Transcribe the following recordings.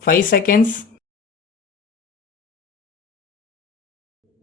5 seconds.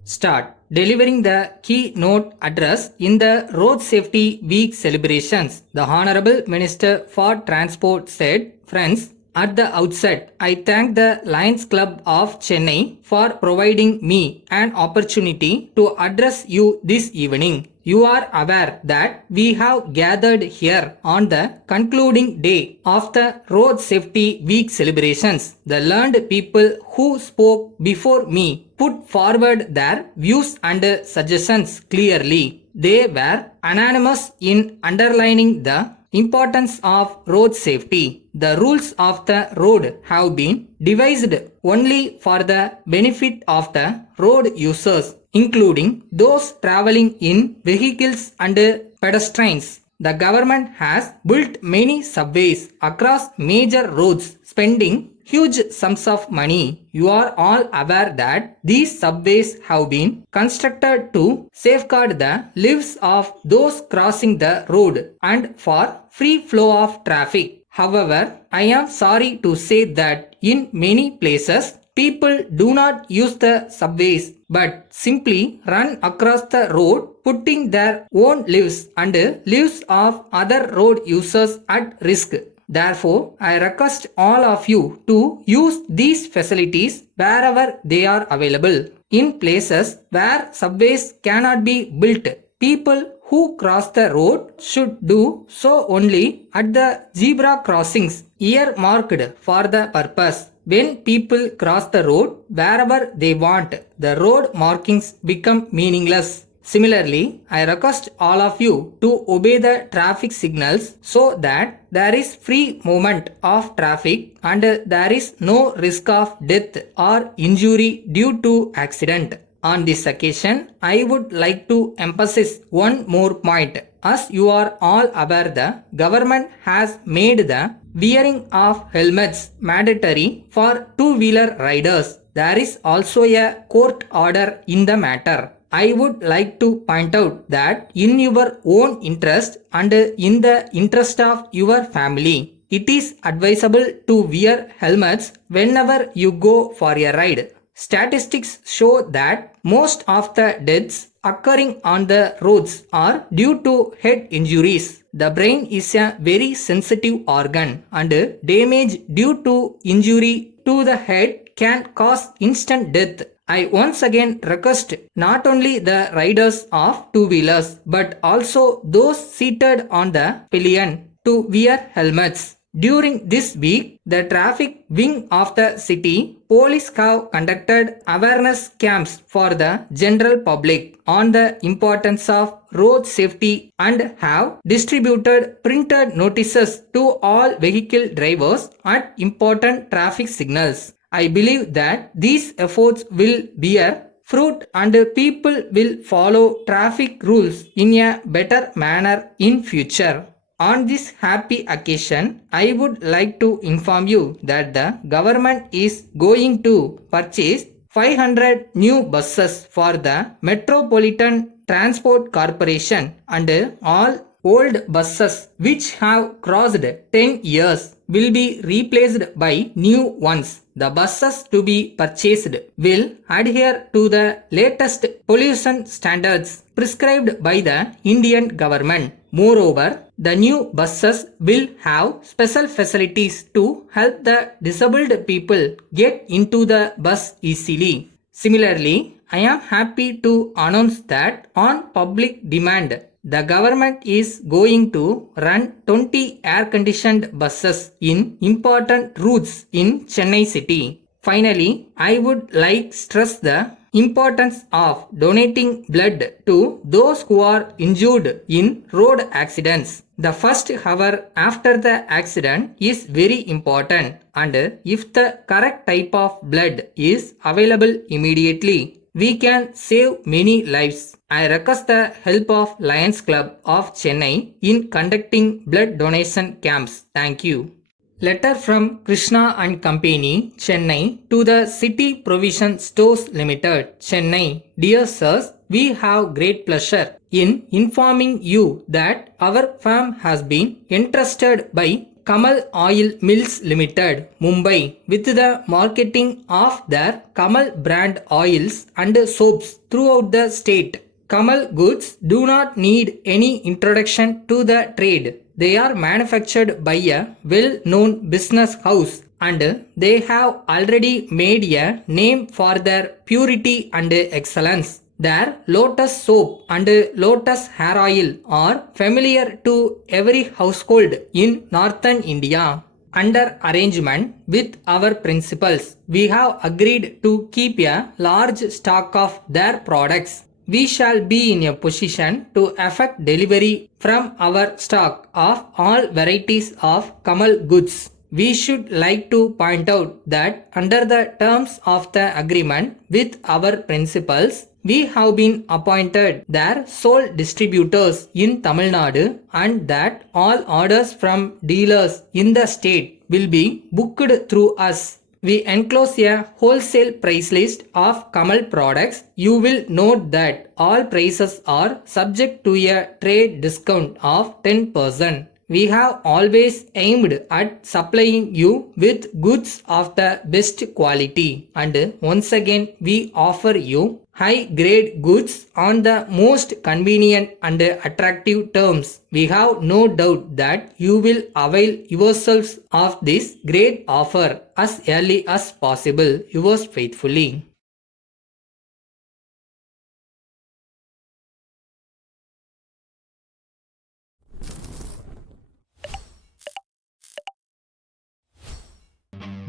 Start. Delivering the keynote address in the Road Safety Week celebrations, the Honorable Minister for Transport said, "Friends, at the outset, I thank the Lions Club of Chennai for providing me an opportunity to address you this evening. You are aware that we have gathered here on the concluding day of the Road Safety Week celebrations. The learned people who spoke before me put forward their views and suggestions clearly. They were unanimous in underlining the importance of road safety. The rules of the road have been devised only for the benefit of the road users, including those traveling in vehicles and pedestrians. The government has built many subways across major roads, spending huge sums of money. You are all aware that these subways have been constructed to safeguard the lives of those crossing the road and for free flow of traffic. However, I am sorry to say that in many places, people do not use the subways but simply run across the road, putting their own lives and lives of other road users at risk. Therefore, I request all of you to use these facilities wherever they are available. In places where subways cannot be built, people who cross the road should do so only at the zebra crossings earmarked for the purpose. When people cross the road wherever they want, the road markings become meaningless. Similarly, I request all of you to obey the traffic signals so that there is free movement of traffic and there is no risk of death or injury due to accident. On this occasion, I would like to emphasize one more point. As you are all aware, the government has made the wearing of helmets mandatory for two-wheeler riders. There is also a court order in the matter. I would like to point out that in your own interest and in the interest of your family, it is advisable to wear helmets whenever you go for a ride. Statistics show that most of the deaths occurring on the roads are due to head injuries. The brain is a very sensitive organ and damage due to injury to the head can cause instant death. I once again request not only the riders of two-wheelers but also those seated on the pillion to wear helmets. During this week, the traffic wing of the city police have conducted awareness camps for the general public on the importance of road safety and have distributed printed notices to all vehicle drivers at important traffic signals. I believe that these efforts will bear fruit and people will follow traffic rules in a better manner in future. On this happy occasion, I would like to inform you that the government is going to purchase 500 new buses for the Metropolitan Transport Corporation and all old buses which have crossed 10 years will be replaced by new ones. The buses to be purchased will adhere to the latest pollution standards prescribed by the Indian government. Moreover, the new buses will have special facilities to help the disabled people get into the bus easily. Similarly, I am happy to announce that on public demand, the government is going to run 20 air-conditioned buses in important routes in Chennai city. Finally, I would like to stress the importance of donating blood to those who are injured in road accidents. The first hour after the accident is very important, and if the correct type of blood is available immediately, we can save many lives. I request the help of Lions Club of Chennai in conducting blood donation camps. Thank you. Letter from Krishna and Company, Chennai, to the City Provision Stores Limited, Chennai. Dear sirs, we have great pleasure in informing you that our firm has been entrusted by Kamal Oil Mills Limited, Mumbai, with the marketing of their Kamal brand oils and soaps throughout the state. Kamal goods do not need any introduction to the trade. They are manufactured by a well-known business house and they have already made a name for their purity and excellence. Their lotus soap and lotus hair oil are familiar to every household in northern India. Under arrangement with our principals, we have agreed to keep a large stock of their products. We shall be in a position to effect delivery from our stock of all varieties of Kamal goods. We should like to point out that under the terms of the agreement with our principals, we have been appointed their sole distributors in Tamil Nadu and that all orders from dealers in the state will be booked through us. We enclose a wholesale price list of Kamal products. You will note that all prices are subject to a trade discount of 10%. We have always aimed at supplying you with goods of the best quality and once again we offer you high grade goods on the most convenient and attractive terms. We have no doubt that you will avail yourselves of this great offer as early as possible. Yours faithfully.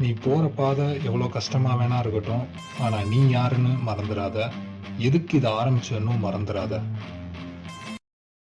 நீ போற பாதை எவ்வளோ கஷ்டமா வேணா இருக்கட்டும், ஆனா நீ யாருன்னு மறந்துடாத. எதுக்கு இதை ஆரம்பிச்சேன்னு மறந்துடாத.